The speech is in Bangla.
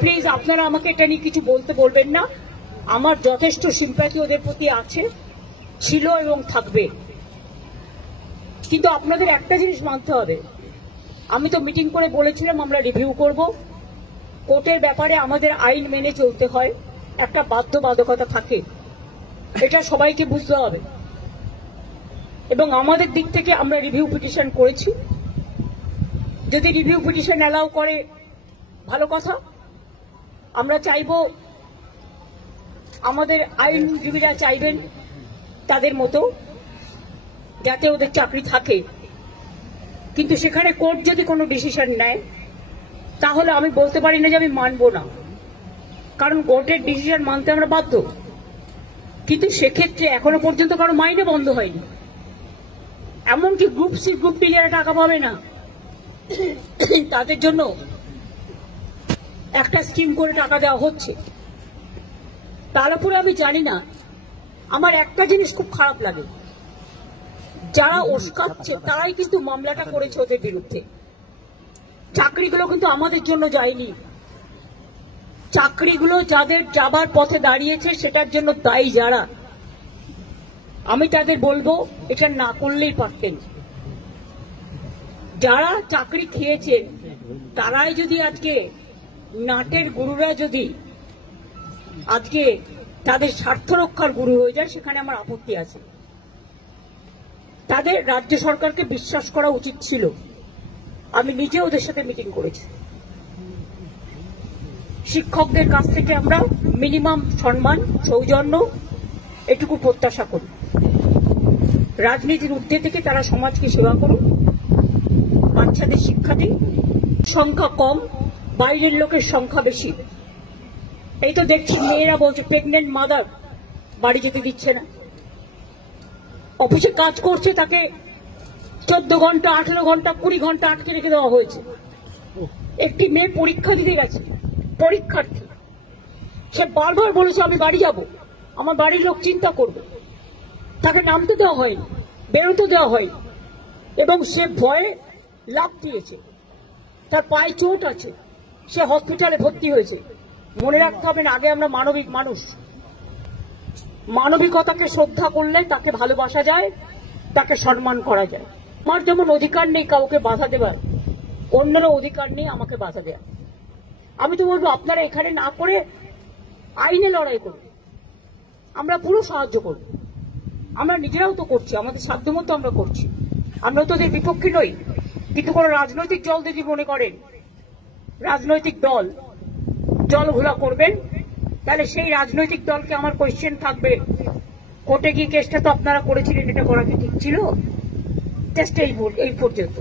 প্লিজ আপনারা আমাকে এটা নিয়ে কিছু বলতে বলবেন না। আমার যথেষ্ট সিম্প্যাথি ওদের প্রতি আছে, ছিল এবং থাকবে। কিন্তু আপনাদের একটা জিনিস মানতে হবে, আমি তো মিটিং করে বলেছিলাম আমরা রিভিউ করব। কোর্টের ব্যাপারে আমাদের আইন মেনে চলতে হয়, একটা বাধ্যবাধকতা থাকে, এটা সবাইকে বুঝতে হবে। এবং আমাদের দিক থেকে আমরা রিভিউ পিটিশন করেছি। যদি রিভিউ পিটিশন অ্যালাউ করে ভালো কথা। আমরা চাইব, আমাদের আইনজীবীরা চাইবেন তাদের মতো যাতে ওদের চাকরি থাকে। কিন্তু সেখানে কোর্ট যদি কোনো ডিসিশন নেয় তাহলে আমি বলতে পারি না যে আমি মানব না, কারণ কোর্টের ডিসিশন মানতে আমরা বাধ্য। কিন্তু সেক্ষেত্রে এখনো পর্যন্ত কারো মাইনে বন্ধ হয়নি, এমনকি গ্রুপ সি গ্রুপ ডি যারা টাকা পাবে না তাদের জন্য একটা স্কিম করে টাকা দেওয়া হচ্ছে। তার উপরে আমি জানি না, আমার একটা জিনিস খুব খারাপ লাগে, যারা উস্কাচ্ছে তারাই কিন্তু মামলাটা করেছে ওদের বিরুদ্ধে। চাকরিগুলো কিন্তু আমাদের জন্য যায়নি, চাকরিগুলো যাদের যাবার পথে দাঁড়িয়েছে সেটার জন্য দায়ী যারা, আমি তাদের বলবো এটা না করলেই পারতেন। যারা চাকরি খেয়েছেন তারাই যদি আজকে নাটের গুরুরা যদি আজকে তাদের স্বার্থ রক্ষার গুরু হয়ে যায়, সেখানে আমার আপত্তি আছে। তাদের রাজ্য সরকারকে বিশ্বাস করা উচিত ছিল। আমি নিজে ওদের সাথে মিটিং করেছি। শিক্ষকদের কাছ থেকে আমরা মিনিমাম সম্মান, সৌজন্য এটুকু প্রত্যাশা করি। রাজনীতির ঊর্ধ্বে থেকে তারা সমাজকে সেবা করুন, বাচ্চাদের শিক্ষা দিন। সংখ্যা কম, বাইরের লোকের সংখ্যা বেশি। এই তো দেখছি মেয়েরা বলছে প্রেগনেন্ট মাদার বাড়ি যেতে দিচ্ছে না। অফিসে কাজ করছে তাকে 14 ঘন্টা, 18 ঘন্টা, 20 ঘন্টা আটকে রেখে দেওয়া হয়েছে। একটি মেয়ে পরীক্ষা দিতে গেছে, পরীক্ষার্থী, সে বারবার বলেছে আমি বাড়ি যাব, আমার বাড়ির লোক চিন্তা করবে। তাকে নামতে দেওয়া হয়নি, বেরোতে দেওয়া হয়নি, এবং সে ভয়ে লাফ দিয়েছে। তার পায়ে চোট আছে, সে হসপিটালে ভর্তি হয়েছে। মনে রাখতে হবে না, আগে আমরা মানবিক মানুষ। মানবিকতাকে শ্রদ্ধা করলে তাকে ভালোবাসা যায়, তাকে সম্মান করা যায়। আমার যেমন অধিকার নেই কাউকে বাধা দেবার, অন্যেরও অধিকার নেই আমাকে বাধা দেওয়া। আমি তো বলবো আপনারা এখানে না করে আইনে লড়াই করুন, আমরা পুরো সাহায্য করব। আমরা নিজেরাও তো করছি, আমাদের সাধ্যমতো আমরা করছি। আমরা তো ওদের বিপক্ষে নই। কিন্তু কোন রাজনৈতিক দল যদি মনে করেন রাজনৈতিক দল জল ঘোলা করবেন, তাহলে সেই রাজনৈতিক দলকে আমার কোয়েশ্চেন থাকবে, কোর্টে গিয়ে কেসটা তো আপনারা করেছিলেন, এটা করা কি ঠিক ছিল? টেস্ট এই পর্যন্ত।